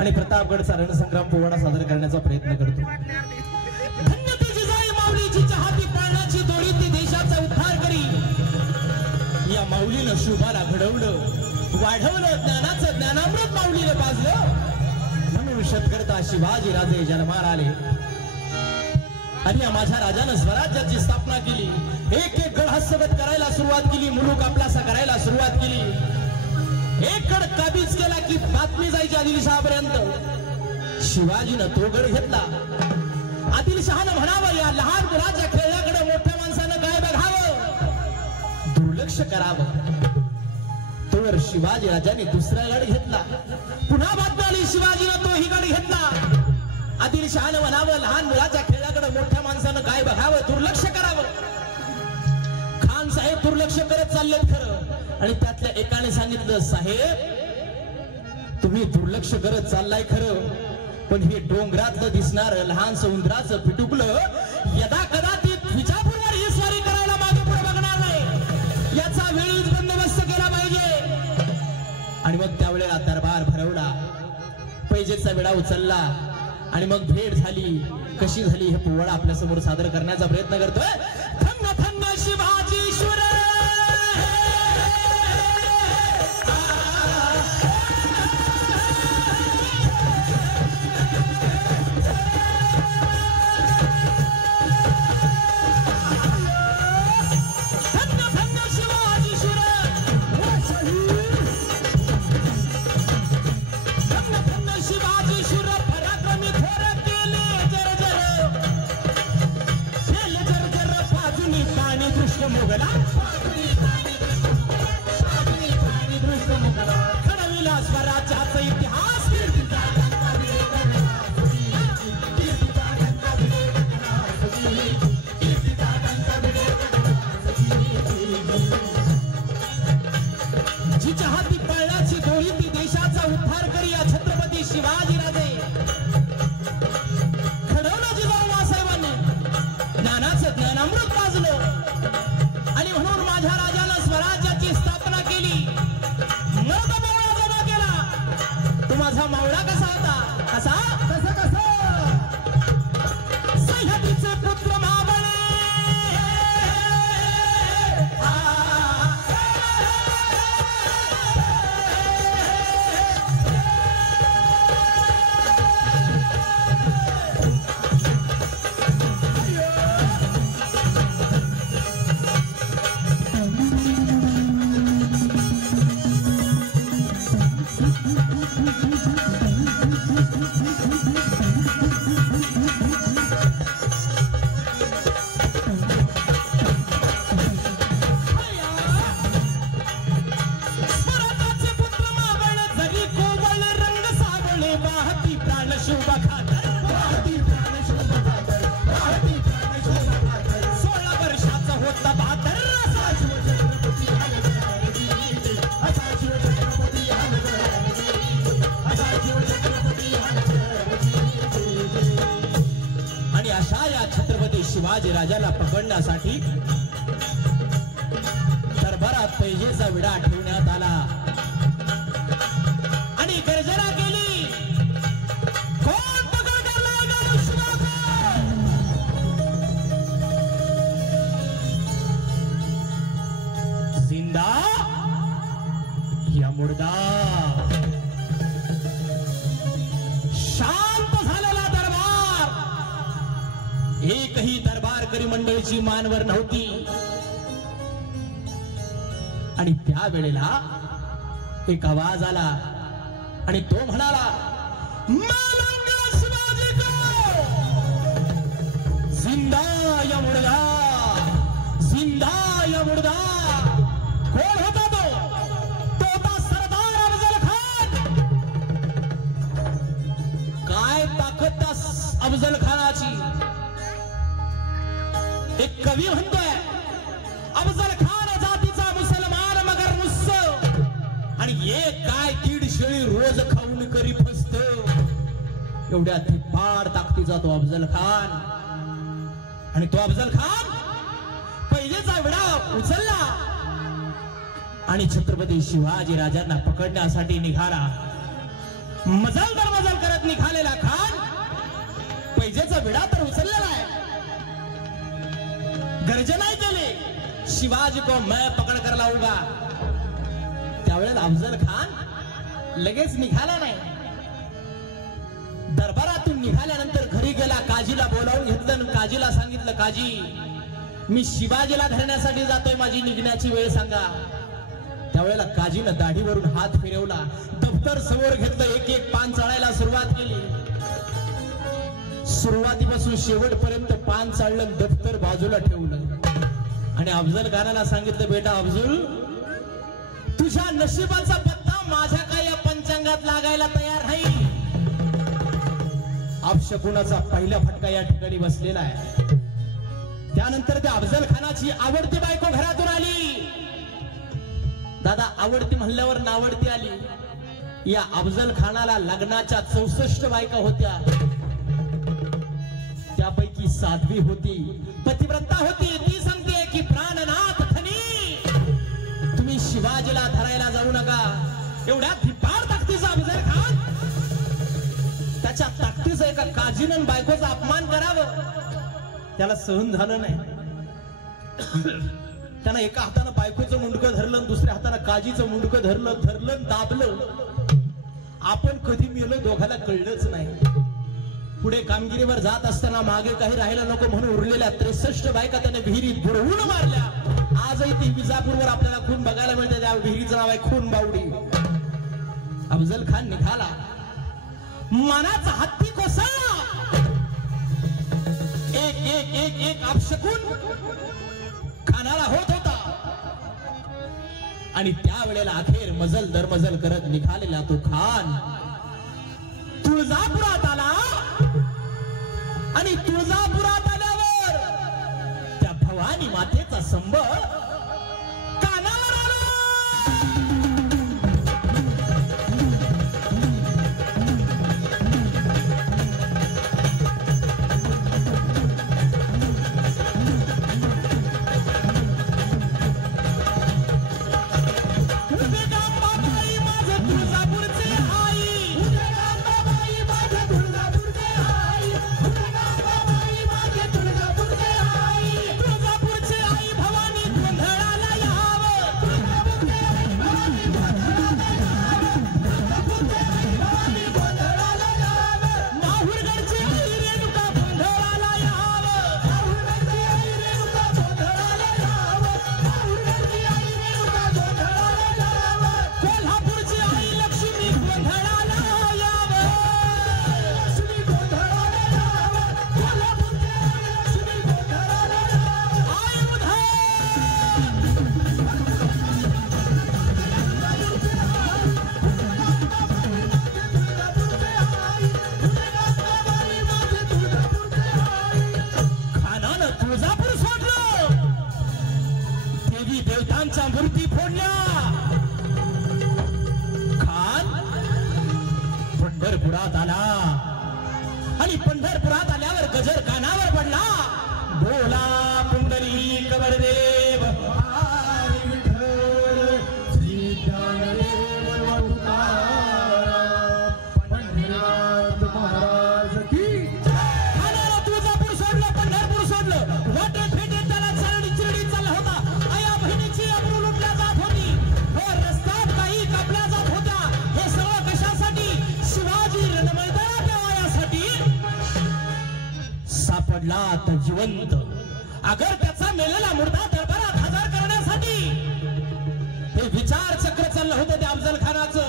आणि प्रतापगडचा रणसंग्राम पोवाडा सादर करण्याचा प्रयत्न करतो। धन्य ती जिजाई माऊली जिच्या हाती पाळण्याची दोरी ती देशाचा उद्धार करी। या माऊलीनं शुभाला घडवलं वाढवलं ज्ञानाचं ज्ञानामृत माऊलीनं पाजलं म्हणून शतकर्ता शिवाजी राजे जन्माला आले आणि या माझ्या राजानं स्वराज्याची स्थापना केली। एक एक गड हस्तगत करायला सुरुवात केली, मुलूक आपलासा करायला सुरुवात केली। एक गड काबीज केला की बातमी जायची आदिलशहापर्यंत। शिवाजीनं तो गड घेतला। आदिलशहानं म्हणावं या लहान मुलाच्या खेळण्याकडे मोठ्या माणसानं काय बघावं, दुर्लक्ष करावं। तोवर शिवाजी राजाने दुसरा गड घेतला। पुन्हा बातमी आली शिवाजीनं तोही गड घेतला। आदिलशहानं म्हणावं लहान मुलाच्या खेळण्याकडे मोठ्या माणसानं काय बघावं, दुर्लक्ष करावं। खान साहेब दुर्लक्ष करत चाललेत खरं आणि त्यातल्या एकाने सांगितलं साहेब तुम्ही दुर्लक्ष करत चाललाय खरं पण हे डोंगरातलं दिसणारं लहानसं उंदराचं पिटुकलं यदा कदाचित विजापूरवर ही स्वारी करायला मागे पुढे बघणार नाही, याचा वेळीच बंदोबस्त केला पाहिजे। आणि मग त्यावेळेला दरबार भरवला, पैजेचा विडा उचलला आणि मग भेट झाली। कशी झाली हे पोवाडा आपल्या समोर सादर करण्याचा प्रयत्न करतोय। धन्य धन्य शिवाजीश्वर घडविला स्वराज्याचा इतिहास। जिच्या हाती पाळण्याची दोरी ती देशाचा उद्धार करी या छत्रपती शिवाजी राजे घडवलं जिजाऊ मासाहेबांनी। ज्ञानाचं ज्ञानामृत पाजलं आणि म्हणून माझ्या राजाला स्वराज्याची स्थापना केली। मग मावळा जमा केला। तो माझा मावळा कसा होता, कसा कसा कसा सह्याद्रीचे पुत्र मावळे शिवाजी राजाला पकडण्यासाठी दरबारात पैजेचा विडा ठेवण्यात आला आणि गर्जना केली। कोण पकड करणार जिंदा या मुर्दा। शांत झालेला दरबार, एकही दरबारकरी मंडळीची मानवर नव्हती आणि त्यावेळेला एक आवाज आला आणि तो म्हणाला शिवाजी को जिंदा या मुर्दा, जिंदा या मुर्दा। कोण होता तो होता सरदार अफजल खान। काय ताकद त्या अफजल खानाची। एक कवी म्हणतोय अफजल खान जातीचा मुसलमान मगर मुस्स आणि एक काय दीड शेळी रोज खाऊन करी फसत। एवढ्या धिप्पाड ताकदीचा तो अफजल खान आणि तो अफजल खान पैजेचा विडा उचलला आणि छत्रपती शिवाजी राजांना पकडण्यासाठी निघाला। मजल करत निघालेला खान पैजेचा विडा तर उचललेला आहे. गर्जनाही केली, शिवाजी को मैं पकड कर लाऊंगा. त्यावेळेस अफजल खान लगेच निघाला नाही. दरबारातून निघाल्यानंतर घरी गेला, काजीला बोलावून घेतलं. काजीला सांगितलं, काजी मी शिवाजीला धरण्यासाठी जातोय, माझी निघण्याची वेळ सांगा. त्यावेळेला काजीनं दाढीवरून हात फिरवला, दफ्तर समोर घेतलं, एक एक पान चाळायला सुरुवात केली. सुरुवातीपासून शेवटपर्यंत पान चाळलं, दफ्तर बाजूला ठेवलं आणि अफजल खानाला सांगितलं, बेटा अफजल, तुझ्या नशिबाचा पत्ता माझ्या काही या पंचांगात लागायला तयार नाही. अपशकुनाचा पहिला फटका या ठिकाणी बसलेला आहे. त्यानंतर त्या अफजल खानाची आवडती बायको घरातून आली. दादा आवडती म्हणल्यावर नावडती आली. या अफजल खानाला लग्नाच्या 64 बायका होत्या. त्यापैकी 7वी होती, पतिव्रता होती. ती सांगते की प्राणनाथ धनी, तुम्ही शिवाजीला धरायला जाऊ नका. एवढ्या धिप्पाड ताकदीचा अफजल खान, त्याच्या ताकदीचा एका काजीनं बायकोचा अपमान करावं त्याला सहन झालं नाही. त्यानं एका हातानं बायकोचं मुंडकं धरलं, दुसऱ्या हातानं काजीचं मुंडकं धरलं दाबलं. आपण कधी मेलो दोघाला कळलंच नाही. पुढे कामगिरीवर जात असताना मागे काही राहिलं नको म्हणून उरलेल्या 63 बायका त्याने विहिरीत बुडवून मारल्या. आजही ती विजापूरवर आपल्याला खून बघायला मिळते. त्या विहिरीचं नाव आहे खून बावडी. अफजल खान निघाला, मनाचा हत्ती कोसळला. एक एक एक एक अपशकुन खानाला होत होता. आणि त्यावेळेला अखेर मजल दरमजल करत निघालेला तो खान तुळजापुरात आला. आणि तुळजापुरात आल्यावर त्या भवानी मातेचा संभ कानावर आला. मूर्ती फोडल्या. खान पंढरपुरात आला आणि पंढरपुरात आल्यावर गजर कानावर पडला. बोला पुंडलिक वरदेव हरी विठ्ठल श्री ज्ञानदेव पंढरनाथ महाराज की जय. खानाला तुळजापूर सोडलं, पंढरपूर सोडलं. वाटे फेटे त्याला चरडी चिरडी चालला होता. आया बहिणीची अब्रू लुटल्या जात होती. हो रस्त्यात काही कापल्या जात होत्या. हे सगळं कशासाठी? शिवाजी रणमैदानात यासाठी सापडला तर जिवंत. अगर त्याचा मेलेला मुर्दा दरबारात हजर करण्यासाठी हे विचार चक्र चाललं होतं त्या अफजल खानाचं.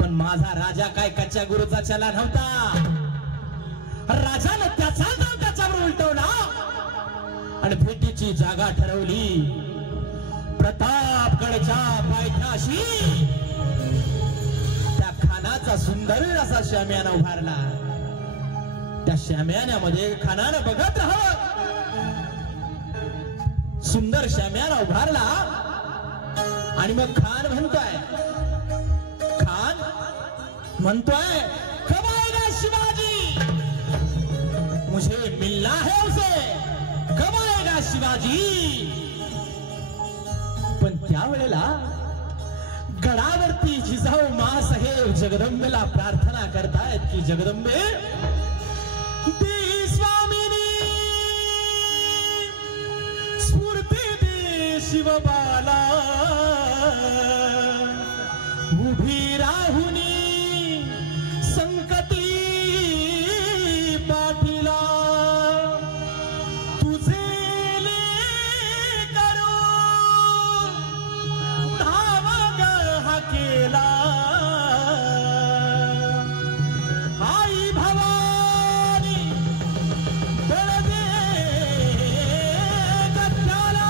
पण माझा राजा काय कच्च्या गुरुचा चला नव्हता. राजानं त्याचा नाव त्याच्यावर उलटवला आणि भेटीची जागा ठरवली प्रतापगडच्या पायथ्याशी. त्या खानाचा सुंदर असा शामियाना उभारला. त्या शामियान्यामध्ये खानानं बघत राहावं. सुंदर शामियाना उभारला आणि मग खान म्हणतोय कब आएगा शिवाजी, मुझे मिलना है उसे, कब आएगा शिवाजी. पण त्यावेळेला गडावरती जिजाऊ मासाहेब जगदंबेला प्रार्थना करतायत की जगदंबे दे स्वामिनी स्फूर्ती दे शिवबाला उभी राहुनी संकटी पाठीला तुझे करू धावा हा केला आई भवानी बळदे गत्याला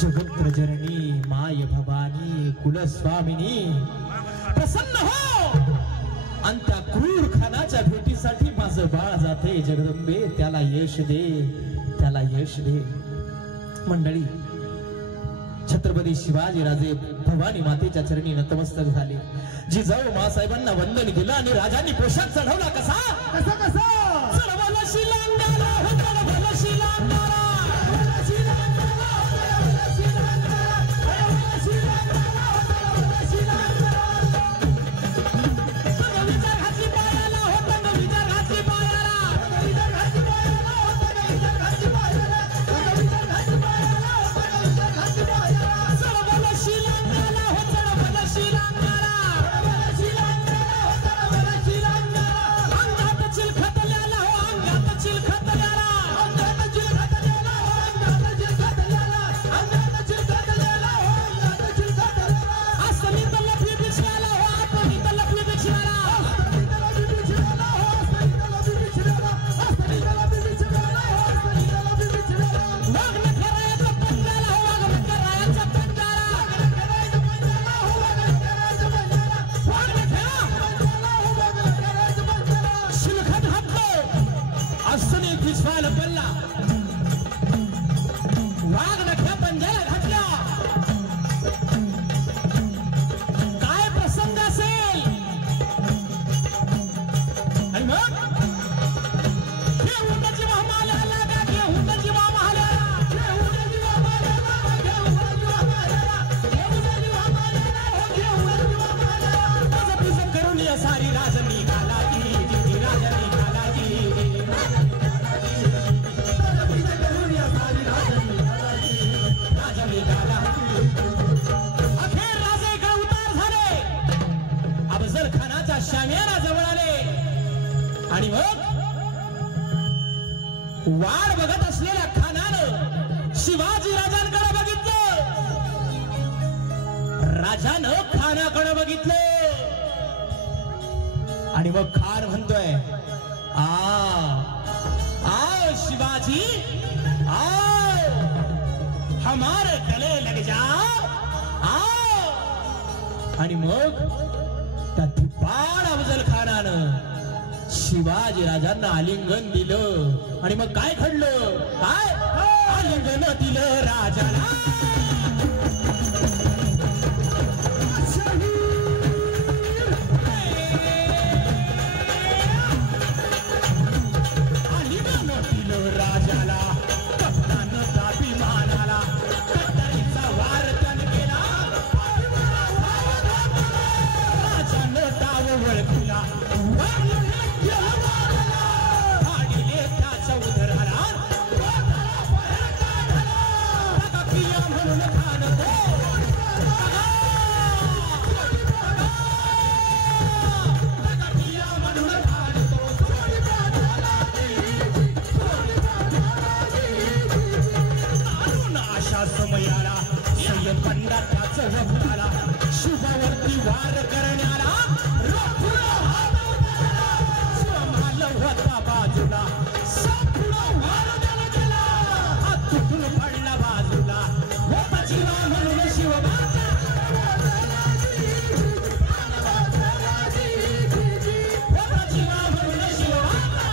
जगत्रजननी माय भवानी कुलस्वामिनी प्रसन्न हो आणि त्या क्रूर खानाच्या भेटीसाठी माझं बाळ जाते जगदंबे त्याला यश दे त्याला यश दे। मंडळी छत्रपती शिवाजी राजे भवानी मातेच्या चरणी नतमस्तक झाले। जिजाऊ मासाहेबांना वंदन केलं आणि राजांनी पोशाख चढवला कसा कसा कसा चढवला शिलांगाला हो चढवला शिलांगाला आणि मग वाट बघत असलेल्या खानानं शिवाजी राजांकडे बघितलं राजानं खानाकडे बघितलं आणि मग खान म्हणतोय आओ शिवाजी आओ हमारे गले लग जाओ आओ। आणि मग त्या धिप्पाड अफजल खानानं शिवाजी राजांना आलिंगन दिलं आणि मग काय घडलं काय आलिंगन दिलं राजाला आलिंगन दिलं राजाला कप्तान तापी मानाला कट्टारीचा वार त्यानं केला राजानं डाव वळखला समयाला सय्यद त्याचं वक्ताला शुभावरती वार करण्याला होता बाजूला वार गेला हात तुटून पडला बाजूला होता जीवा म्हणून शिवबाचा होता जीवा म्हणून शिवबाचा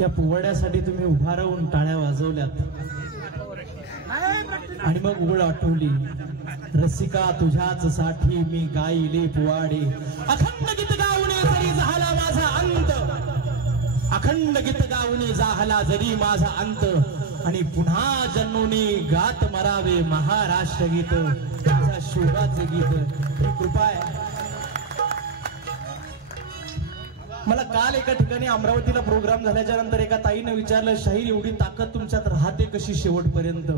या पोवाड्यासाठी तुम्ही उभा राहून टाळ्या वाजवल्यात आणि मग ओळ आठवली, रसिका तुझ्याच साठी मी गाईले पोवाडे, अखंड गीत गाऊने जरी झाला माझा अंत, अखंड गीत गाऊने झाला जरी माझा अंत, आणि पुन्हा जन्मोनी गात मरावे महाराष्ट्र गीत, माझा शोभाचे गीत. ही कृपा आहे. मला काल एका ठिकाणी अमरावतीला प्रोग्राम झाल्याच्या नंतर एका ताईने विचारलं, शाहीर एवढी ताकद तुमच्यात राहते कशी शेवटपर्यंत?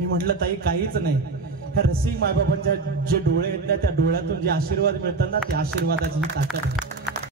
मी म्हटलं, ताई काहीच नाही, ह्या रसिक मायबापांच्या जे डोळे आहेत ना, त्या डोळ्यातून जे आशीर्वाद मिळतात ना, त्या आशीर्वादाची ही ताकद आहे.